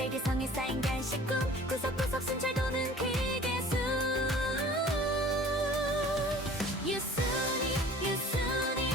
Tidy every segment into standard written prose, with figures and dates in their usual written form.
대리석에 쌓인 간식 꿈 구석구석 순찰 도는 기계수 유순이 유순이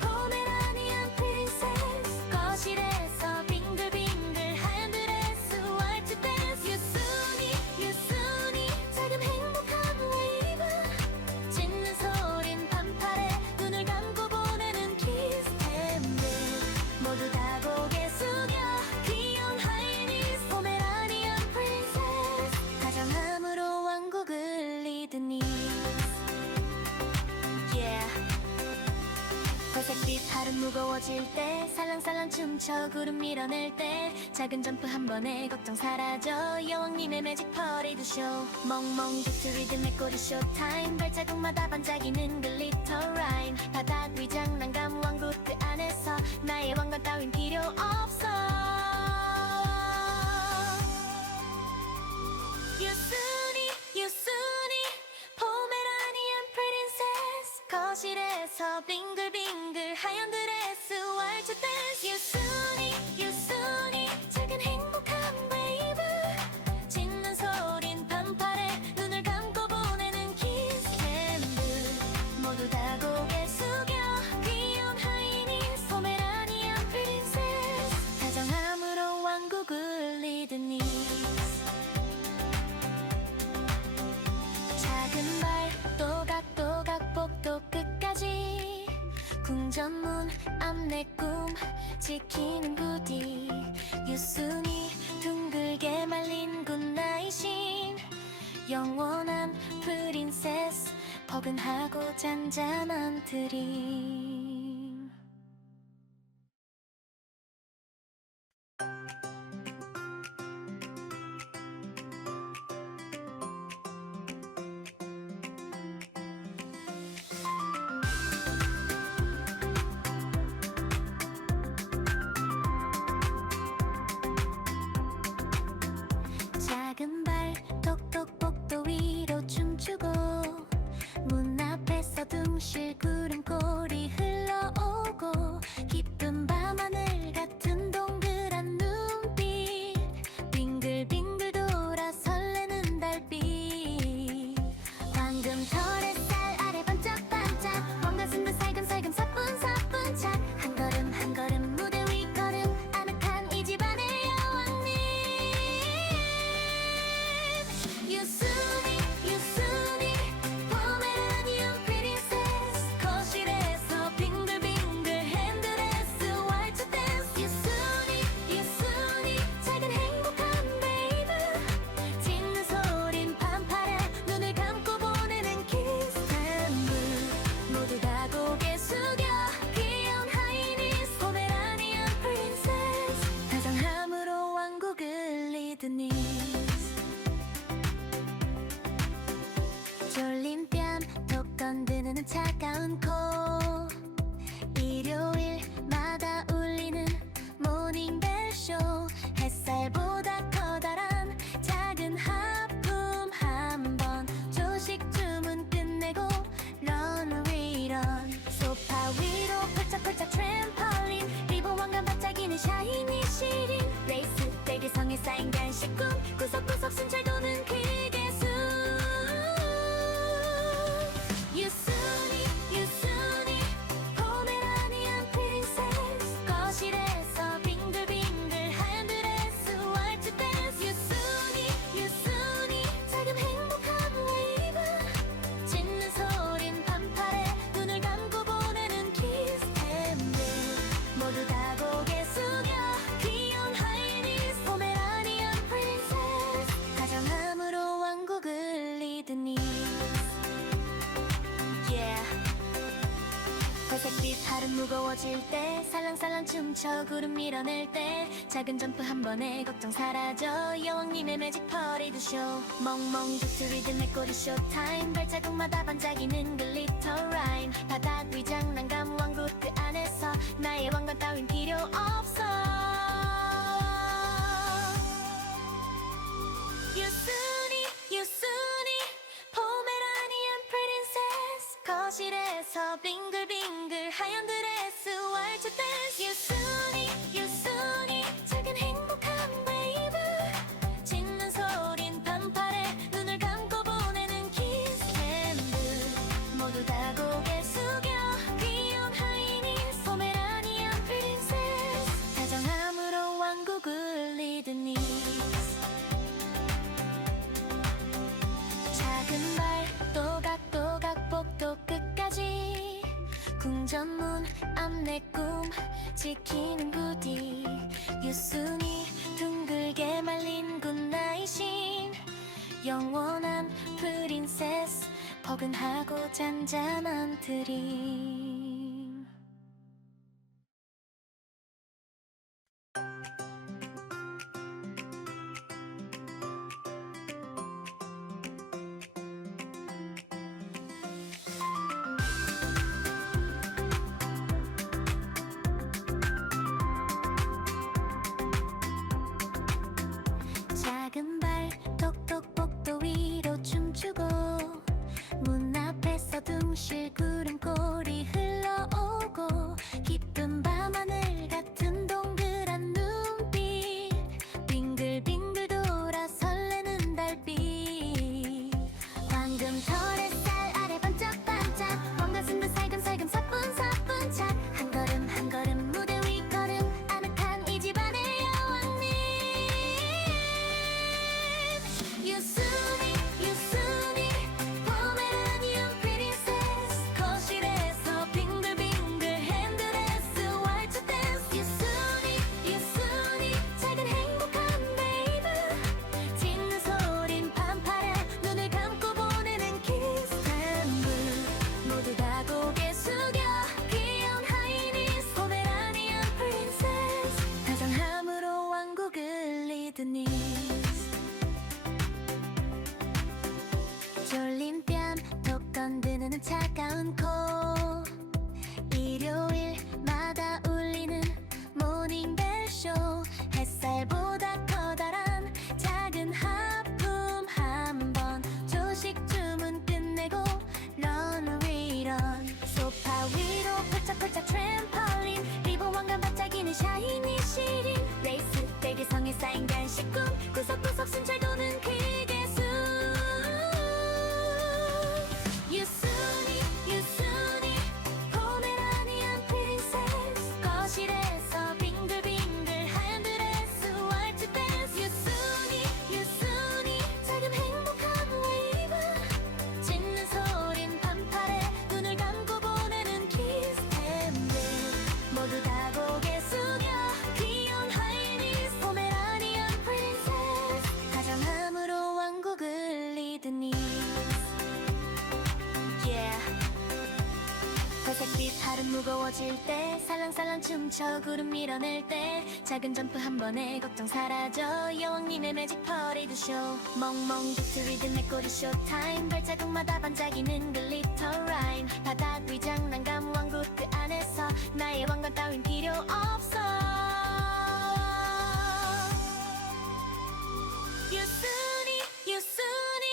포메라니안 프린세스 거실에서 빙글빙글 하얀 드레스 화이트 댄스 유순이 유순이 작은 행복한 웨이브 짖는 소린 반팔에 눈을 감고 보내는 키스템들 모두 다 고개 숙여 귀여운 하이니스 포메라니안 프린세스 다정함으로 왕국을 리드니 회색빛 하름 무거워질 때 살랑살랑 춤춰 구름 밀어낼 때 작은 점프 한 번에 걱정 사라져 여왕님의 매직 퍼레이드 쇼 멍멍 듀트 리듬의 꼬리 쇼타임 발자국마다 반짝이는 글리터 라인 바닥 위 장난감 왕국 그 안에서 나의 왕관 따윈 필요 없어 유순이 유순이 포메라니안 프린세스 거실에서 빙글빙글 하얀 드레스 화이트 댄스 유순이 유순이 작은 행복한 웨이브 짖는 소린 반팔에 눈을 감고 보내는 키스 캔들 모두 다 고개 숙여 귀여운 하이니스 포메라니안 프린세스 다정함으로 왕국을 리드니 작은 발 또각또각 복도 끝까지 궁전문 앞 내 꿈 지키는 부디 유순이 둥글게 말린 굿나잇인 영원한 프린세스 포근하고 잔잔한 드림 작은 발 똑똑복도 위로 춤추고 문 앞에서 둥실 구름꼬리 흘러오고 깊은 밤하늘 같은 동그란 눈빛 빙글빙글 돌아 설레는 달빛 황금털의 쌀 아래 반짝반짝 왕가슴은 살금살금 사뿐사뿐 착 한 걸음 한 걸음 무대 위 걸음 아늑한 이 집안의 여왕님 유순이 유순이 포메라니안 프린세스 거실에서 빙글빙글 핸드레스 화이트 댄스 유순이 유순이 작은 행복한 웨이브 짖는 소린 반팔에 눈을 감고 보내는 키스 템블 모두 다 고개 숙여 귀여운 하이니스 포메라니안 프린세스 다정함으로 왕국을 리드니 졸린 뺨 톡 건드는 차가운 코 일요일마다 울리는 모닝벨쇼 햇살보다 커다란 작은 하품 한 번 조식 주문 끝내고 런웨이 런 소파 위로 펄짝펄짝 트램펄린 리본 왕관 반짝이는 샤이니 시린 레이스 대리석에 쌓인 간식 꿈 구석구석 순찰 도는 기계수 유순이 유순이 포메라니안 프린세스 거실에서 빙글빙글 하얀 드레스 화이트 댄스 유순이 유순이 작은 행복한 웨이브 짖는 소린 반팔에 눈을 감고 보내는 키스 템들 모두 다 고개 숙여 귀여운 하이니스 포메라니안 프린세스 다정함으로 왕국을 리드니 회색빛 하름 무거워질 때 살랑살랑 춤춰 구름 밀어낼 때 작은 점프 한 번에 걱정 사라져 여왕님의 매직 퍼레이드 쇼 멍멍 듀트 리듬의 꼬리 쇼타임 발자국마다 반짝이는 글리터 라인 바닥 위 장난감 왕국 그 안에서 나의 왕관 따윈 필요 없어 유순이 유순이 포메라니안 프린세스 거실에서 빙글빙글 하얀 드레스 화이트 댄스 유순이 유순이 작은 행복한 웨이브 굴리던 이 작은 발 또각또각 복도 끝까지 궁전문 앞 내 꿈 지키는 부디 유순이 둥글게 말린 굿나잇인 영원한 프린세스 포근하고 잔잔한 드림. 작은 발 톡톡복도 위로 춤추고 문 앞에서 둥실 구름꼬리 흘러오고 깊은 밤하늘 같은 동그란 눈빛 빙글빙글 돌아 설레는 달빛 황금털 햇살 아래 반짝반짝 뭔가 쓴 듯 살금살금 사뿐사뿐 착 한 걸음 한 걸음 무대 위 걸음 아늑한 이 집안의 여왕님 유순이 유순이 포메라니안 프린세스 거실에서 빙글빙글 핸드레스 왈츠 댄스 유순이 유순이 작은 행복한 베이브 짖는 소린 반팔에 눈을 감고 보내는 키스 템블 모두 다 고개 숙여 귀여운 하이니스 포메라니안 프린세스 다정함으로 왕국을 리드니 졸린 뺨 톡 건드는 차가운 코 일요일마다 울리는 모닝벨쇼 햇살보다 커다란 작은 하품 한번 조식 주문 끝내고 런위런 소파 위로 펄짝펄짝 트램펄린 리본 왕관 반짝이는 샤이니 시린 레이스 대기성에 쌓인 간식꿈 구석구석 순찰 도는 기계수 유순이 유순이 포메라니안 프린세스 거실에서 빙글빙글 하얀 드레스 왈츠 댄스 유순이 유순이 작은 행복한 웨이브 짖는 소린 반팔에 눈을 감고 보내는 키스 템들 모두 다 고개 숙여 귀여운 하이니스 포메라니안 프린세스 다정함으로 왕국을 리드니 회색빛 하루 무거워질 때 살랑살랑 춤춰 구름 밀어낼 때 작은 점프 한 번에 걱정 사라져 여왕님의 매직 퍼레이드 쇼 멍멍 비트 리듬의 꼬리 쇼타임 발자국마다 반짝이는 글리터 라인 바닥 위 장난감 왕국 그 안에서 나의 왕관 따윈 필요 없어 유순이 유순이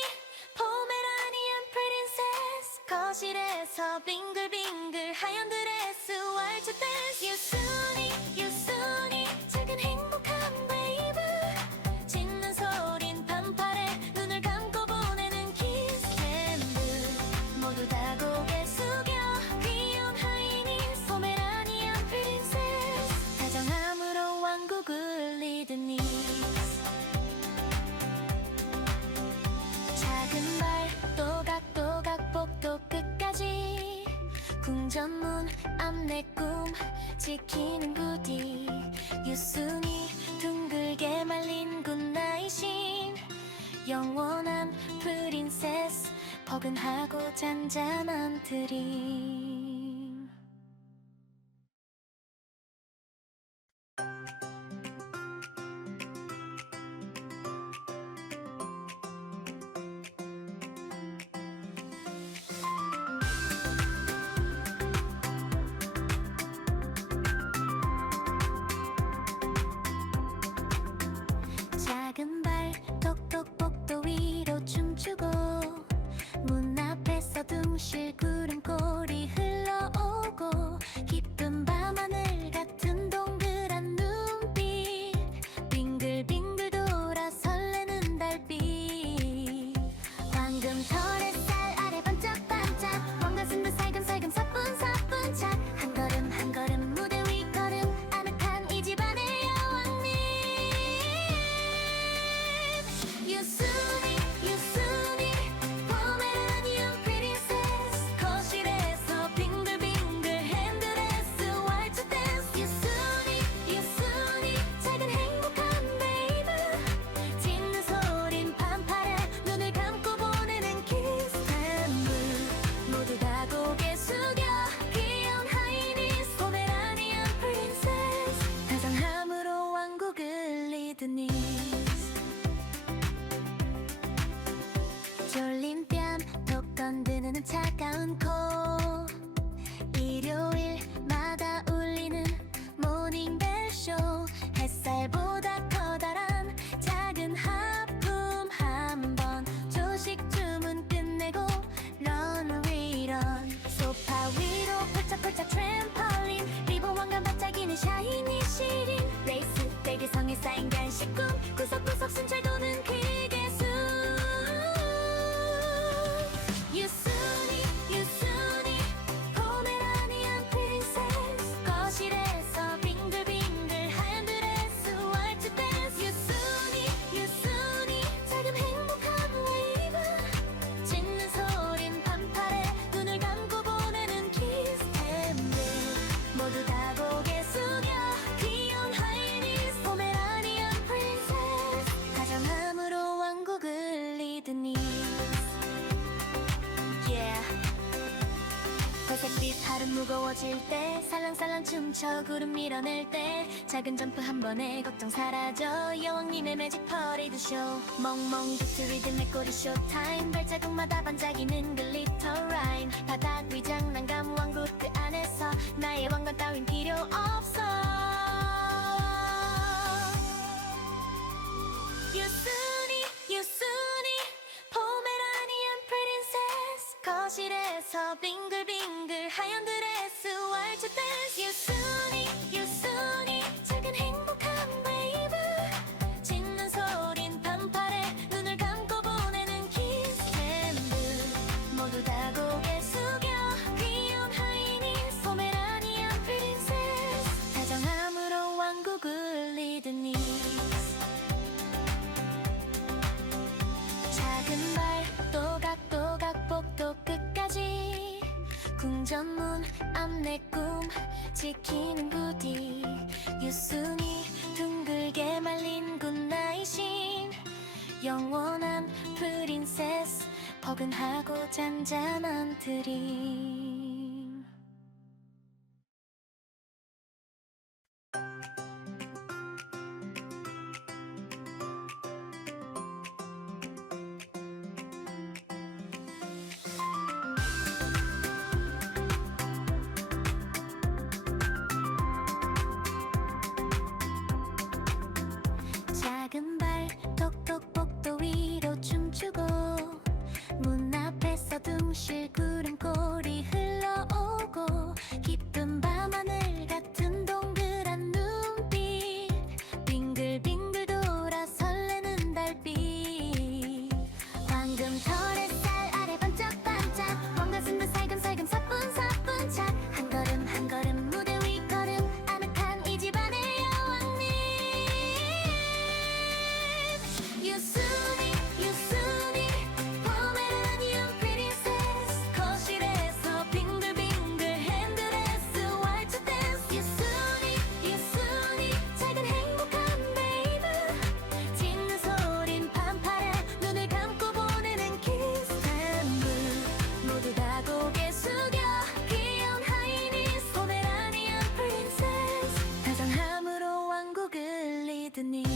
포메라니안 프린세스 거실에서 빙글빙글 하얀 드레스 왈츠 댄스 유순이 유순이 작은 행복한 웨이브 짖는 소린 반팔에 눈을 감고 보내는 키스 캔들 모두 다 고개 숙여 귀여운 하이니스 포메라니안 프린세스 다정함으로 왕국을 리드니 작은 발 또각또각 복도 끝까지 궁전문 앞 내 꿈 지키는 부디 유순이 둥글게 말린 굿나잇인 영원한 프린세스 포근하고 잔잔한 드림. 작은 발 톡톡복도 위로 춤추고 문 앞에서 둥실 구름꼬리 흘러 리드니스 졸린 뺨 톡 건드는 차가운 코 일요일마다 울리는 모닝벨쇼 햇살보다 커다란 작은 하품 한번 조식 주문 끝내고 런웨이 런 소파 위로 펄짝펄짝 트램펄린 리본 왕관 반짝이는 샤이니 시린 레이스 대리성에 쌓인 간식꿈 구석구석 순찰 도는 기계수 유순이 유순이 포메라니안 프린세스 거실에서 빙글빙글 하얀 드레스 왈츠 댄스 유순이 유순이 작은 행복한 웨이브 짖는 소린 반팔에 눈을 감고 보내는 키스 템들 모두 다 고개 숙여 귀여운 하이니스 포메라니안 프린세스 다정함으로 왕국을 리드니스 회색빛 하루 무거워질 때 살랑살랑 춤춰 구름 밀어낼 때 작은 점프 한 번에 걱정 사라져 여왕님의 매직 퍼레이드 쇼 멍멍 듀트 리듬의 꼬리 쇼타임 발자국마다 반짝이는 글리터 라인 바닥 위 장난감 왕국 그 안에서 나의 왕관 따윈 필요 없어 유순이 유순이 포메라니안 프린세스 거실에서 빙글빙글 하얀 드레스 왈츠 댄스 유순이 유순이 작은 행복한 웨이브 짖는 소린 반팔에 눈을 감고 보내는 키스 캔들 모두 다 고개 숙여 귀여운 하이니스 포메라니안 프린세스 다정함으로 왕국을 리드니스 작은 발 또각또각 복도 끝까지 궁전문 앞 내 꿈 지키는 부디 유순이 둥글게 말린 굿나잇인 영원한 프린세스 포근하고 잔잔한 드림 작은 발 톡톡 복도 위로 춤추고 문 앞에서 둥실 구름꼬리 흘러오고 깊은 밤하늘 같은 동그란 눈빛 빙글빙글 돌아 설레는 달빛 황금털 햇살 아래 반짝반짝 왕가슴 듯 살금살금 사뿐사뿐 착 한 걸음 한 걸음 무대 위 걸음 아늑한 이 집안의 여왕님 유순이 유순이 포메라니안 프린세스 거실에서 빙글빙글 핸드레스 왈츠 댄스 유순이 유순이 작은 행복한 베이브 짖는 소린 반팔에 눈을 감고 보내는 키스 템블 모두 다 고개 숙여 귀여운 하이니스 포메라니안 프린세스 다정함으로 왕국을 리드니스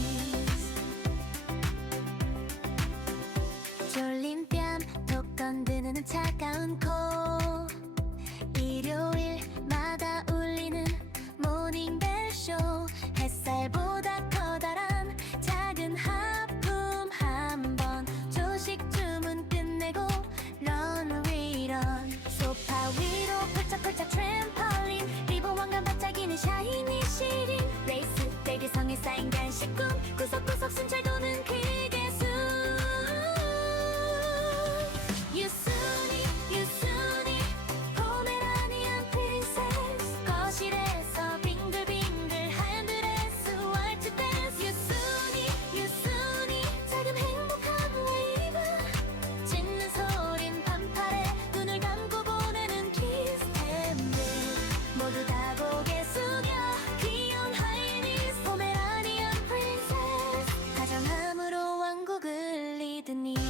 졸린 뺨 톡 건드는 차가운 코 일요일마다 울리는 모닝벨쇼 햇살보다 커다란 작은 하품 한번 조식 주문 끝내고 런웨이 런 소파 위로 펄짝펄짝 트램펄린 리본 왕관 반짝이는 샤이니 시린 레이스 대리성에 쌓인 간식꿈 구석구석 순찰 도는 기계수 유순이 유순이 포메라니안 프린세스 거실에서 빙글빙글 하얀 드레스 왈츠 댄스 유순이 유순이 작은 행복한 웨이브 짖는 소린 반팔에 눈을 감고 보내는 키스 템들 모두 다 고개 숙여 귀여운 하이니스 포메라니안 프린세스 다정함으로 왕국을 리드니스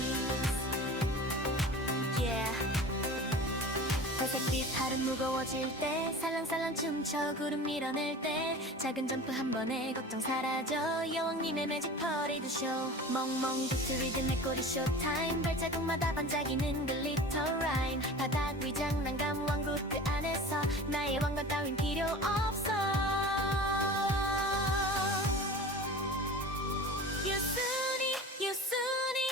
회색빛 하루 무거워질 때 살랑살랑 춤춰 구름 밀어낼 때 작은 점프 한 번에 걱정 사라져 여왕님의 매직 퍼레이드 쇼 멍멍 비트 리듬의 꼬리 쇼타임 발자국마다 반짝이는 글리터 라인 바닥 위 장난감 왕국 그 안에서 나의 왕관 따윈 필요 없어 유순이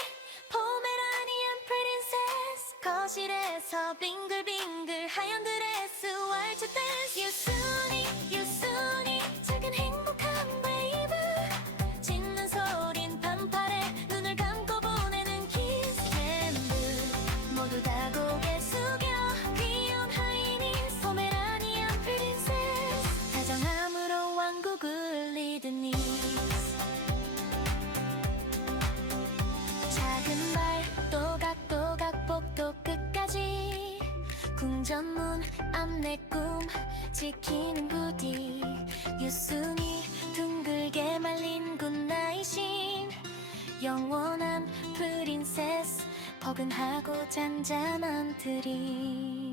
포메라니안 프린세스 거실에서 빙글빙글 하얀 드레스 왈츠 댄스 유순이 작은 행복한 베이브 짖는 소린 반팔에 눈을 감고 보내는 키스캔드 모두 다 고개 숙여 귀여운 하이니 포메라니안 프린세스 다정함으로 왕국을 리드니 작은 발 또각또각 복도 끝까지 궁전문 앞 내 꿈 지키는 부디 유순이 둥글게 말린 굿나잇인 영원한 프린세스 포근하고 잔잔한 드림